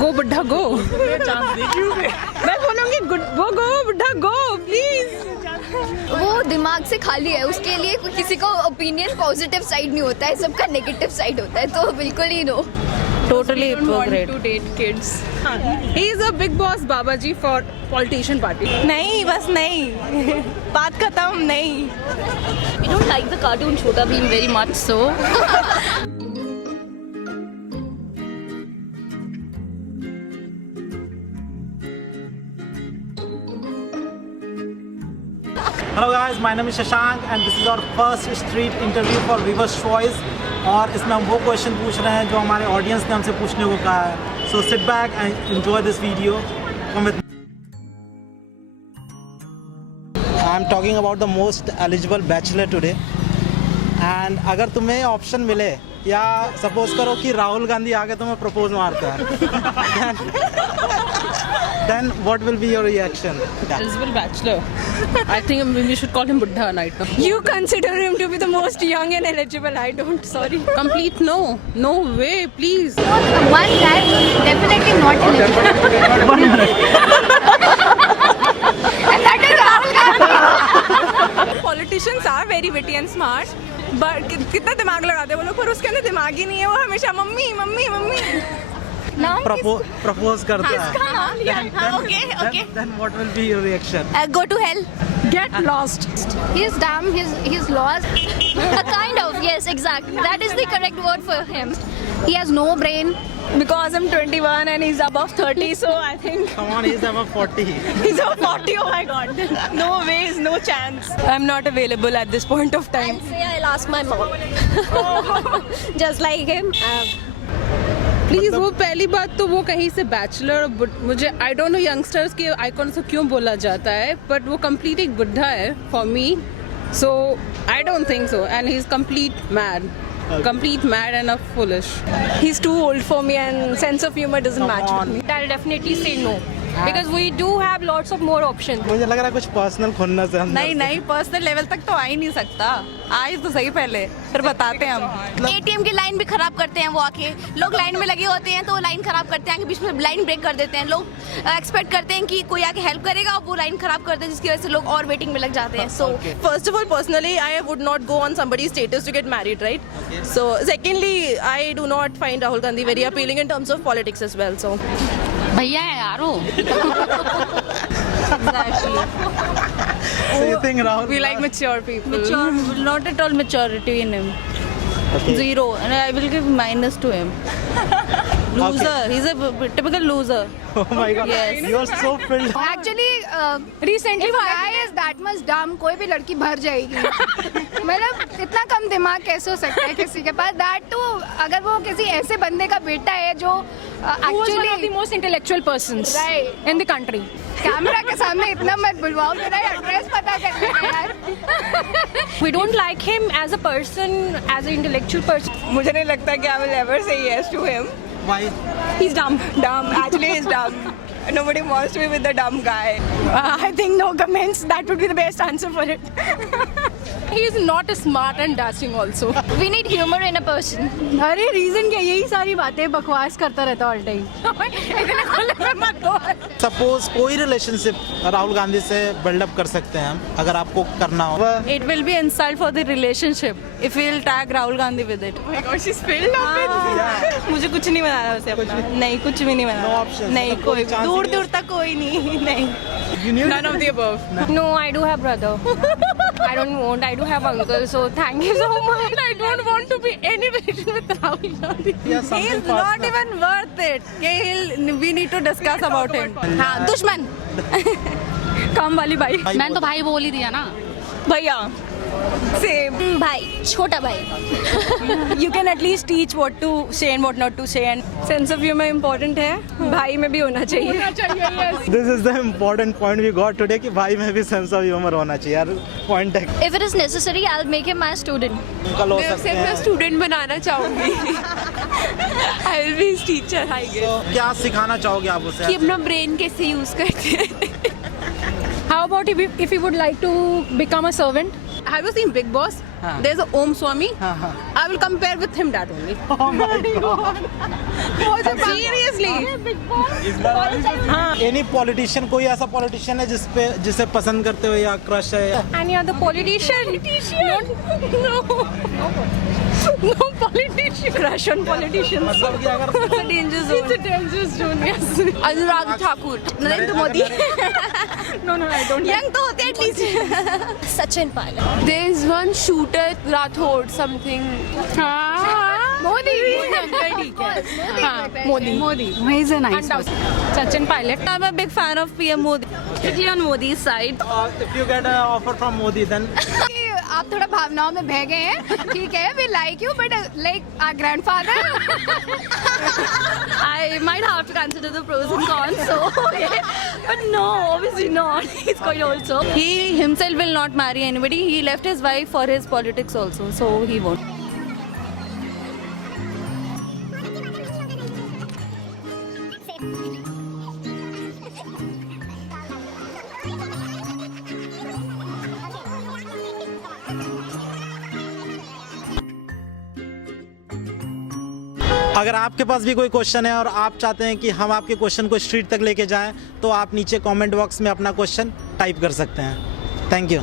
गो बुढ़ा गो। मैं बोलूँगी गो बुढ़ा गो प्लीज। वो दिमाग से खाली है, उसके लिए किसी को ओपिनियन पॉजिटिव साइड नहीं होता है, सबका नेगेटिव साइड होता है, तो बिल्कुल ही no. Totally hypocrite. To date kids. He is a big boss Babaji for politician party. नहीं, बस नहीं। बात खत्म नहीं। I don't like the cartoon Chhota Bheem very much, so. Hello guys, my name is Shashank and this is our first street interview for Viewers Choice और इसमें हम वो क्वेश्चन पूछ रहे हैं जो हमारे ऑडियंस ने हमसे पूछने को कहा है. So sit back and enjoy this video. Come with me. I'm talking about the most eligible bachelor today. And अगर तुम्हें ऑप्शन मिले या सपोज करो कि राहुल गांधी आके तुम्हें प्रपोज मारता है then what will be your reaction? Eligible bachelor. I think we should call him Buddha right now. You consider him to be the most young and eligible. I don't. Sorry. Complete no. No way, please. One guy definitely not eligible. And that is Rahul Gandhi. Politicians are very witty and smart. But कितना दिमाग लगाते हैं वो लोग, पर उसके अंदर दिमाग ही नहीं है, वो हमेशा मम्मी मम्मी मम्मी प्रपोज करता है. okay. Then what will be your reaction? Go to hell. Get lost. He's dumb, he's lost. Kind of, yes, exactly. That is the correct word for him. He has no brain. Because I'm 21 and he's above 30, so I think Come on, he's above 40. he's above 40. Oh my God. No ways, no chance. I'm not available at this point of time. I'll say I'll ask my mom. Just like him. Please वो पहली बात तो वो कहीं से bachelor, मुझे I don't know youngsters के icon से क्यों बोला जाता है, बट वो कंप्लीट एक बुढ़ा है for me, so I don't think so and he is complete mad and foolish. He's too old for me and sense of humor doesn't match with me. I'll definitely say no. Because we do have lots of more options. मुझे लग रहा है कुछ personal खुन्नस से अंदर. नहीं personal level तक तो आ ही नहीं सकता. आए तो सही पहले, फिर बताते हैं हम. ATM की लाइन भी खराब करते हैं वो आके. लोग लाइन में लगे होते हैं तो वो लाइन खराब करते हैं, आके बीच में लाइन ब्रेक कर देते हैं. लोग एक्सपेक्ट करते हैं कि कोई आके हेल्प करेगा और वो लाइन खराब कर दे, जिसकी वजह से लोग और वेटिंग में लग जाते हैं. So First of all, personally, I would not go on somebody's status to get married, right? So secondly, I do not find Rahul Gandhi very appealing in terms of politics as well. So भैया है यारो. So you think Rahul? we like mature people. Mature, not at all maturity in him. Okay. Zero, and I will give minus to him. Loser. He's a typical loser. Oh my God. Yes. You are so filled. actually, Recently, if a guy is that much dumb, कोई भी लड़की भर जाएगी. मतलब इतना कम दिमाग कैसे हो सकता है किसी के पास? That too, अगर वो किसी ऐसे बंदे का बेटा है जो Who was one of the actually most intellectual persons Right. in the country. Camera के सामने इतना मत बुलवाओ, मेरा एड्रेस पता करना है यार. We don't like him as a person, as an intellectual person. मुझे नहीं लगता कि I will ever say yes to him. Why? He's dumb. Dumb. Actually, he's dumb. Nobody wants to be with the dumb guy. I think no comments. That would be the best answer for it. He is not smart and dashing also. We need humor in a person. अरे reason क्या, यही सारी बातें बकवास करता रहता all time. Suppose कोई relationship Rahul Gandhi से बिल्डअप कर सकते हैं हम, अगर आपको करना हो. It will be insult for the relationship if we'll tag Rahul Gandhi with it. Oh my God, she's filled up with. मुझे कुछ नहीं बनाना उसे अपना. नहीं, कुछ भी नहीं बनाना. No options. नहीं, कोई दूर तक कोई नहीं. None of the above. No, I do have brother. I don't want. I do have uncle. So thank you so much. I don't want to be any relation with Rahul Gandhi. Yeah, something He's not personal. even worth it. We need to discuss about him. हाँ, दुश्मन. काम वाली by. मैंने तो भाई बोल ही दिया ना. भैया. Same. भाई, छोटा भाई. You can at least teach what to say and what not to say. And sense of humor important है. भाई में भी होना चाहिए. This is the important point we got today कि भाई में भी सेंस ऑफ ह्यूमर होना चाहिए यार. पॉइंट है. If it is necessary, I'll make him my student. कल हो सकते हैं. स्टूडेंट बनाना चाहूंगी. I will be his teacher, I guess. तो क्या सिखाना चाहोगे आप उसे? कि अपना ब्रेन कैसे यूज करते हैं. How about if he would like to become a servant? have you seen Big Boss? हाँ. There's a Om Swami. हाँ, हाँ. I will compare with him that only. Oh my God. Seriously. Any politician, कोई ऐसा politician है जिसे पसंद करते हो या crush है या Any other politician? No. No politician. Crush on politicians. मतलब कि अगर It's a danger zone. It's a danger zone, yes. Anurag Thakur, Narendra Modi, No, I don't. Young तो होते हैं at least. Sachin Pilot. There is one shooter, Rathod, something. Modi. Modi. He's a nice person. Sachin Pilot. I'm a big fan of PM Modi. Strictly on Modi's side. if you get an offer from Modi then आप थोड़ा भावनाओं में बह गए हैं, ठीक है, we like you, but like our grandfather, I might have to consider the pros and cons, so okay. But no, obviously not. He's quite old, so he himself will not marry anybody. He left his wife for his politics also, so he won't. अगर आपके पास भी कोई question है और आप चाहते हैं कि हम आपके क्वेश्चन को स्ट्रीट तक लेके जाएं तो आप नीचे कमेंट बॉक्स में अपना क्वेश्चन टाइप कर सकते हैं। Thank you.